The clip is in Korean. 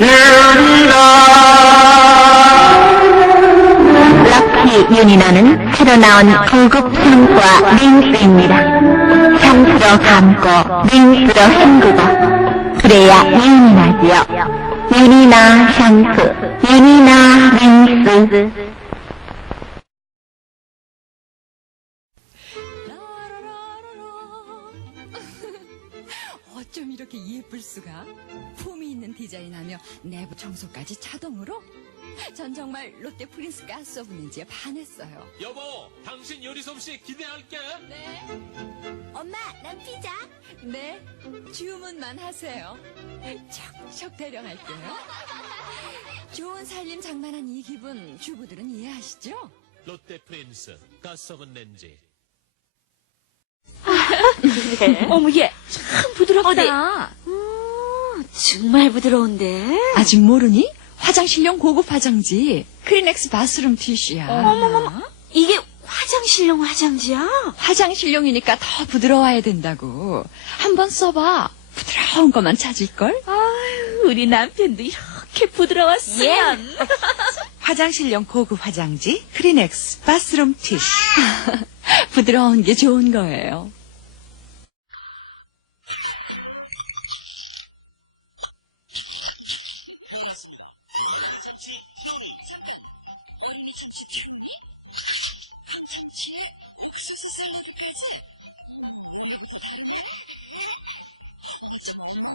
럭키 윤이나는 새로 나온 고급형과 링스입니다. 삼프로 감고 링스로 헹구고 그래야 윤이나지요. 윤이나 유니나 샴푸, 윤이나 링스. 어쩜 이렇게 예쁠 수가? 품이 있는 디자인하며 내부 청소까지 자동으로? 전 정말 롯데 프린스 가스 오븐인지에 반했어요. 여보, 당신 요리 솜씨 기대할게. 네. 엄마, 난 피자. 네. 주문만 하세요. 척척 대령할게요. 좋은 살림 장만한 이 기분 주부들은 이해하시죠? 롯데 프린스 가스 오븐 렌즈. 어머 얘, 참 부드럽다. 어, 네. 음, 정말 부드러운데. 아직 모르니? 화장실용 고급 화장지. 크리넥스 바스룸 티슈야. 어머머머. 이게 화장실용 화장지야? 화장실용이니까 더 부드러워야 된다고. 한번 써봐. 부드러운 것만 찾을걸? 아유, 우리 남편도 이렇게 부드러웠으면. 예. 화장실용 고급 화장지. 크리넥스 바스룸 티슈. 부드러운 게 좋은 거예요.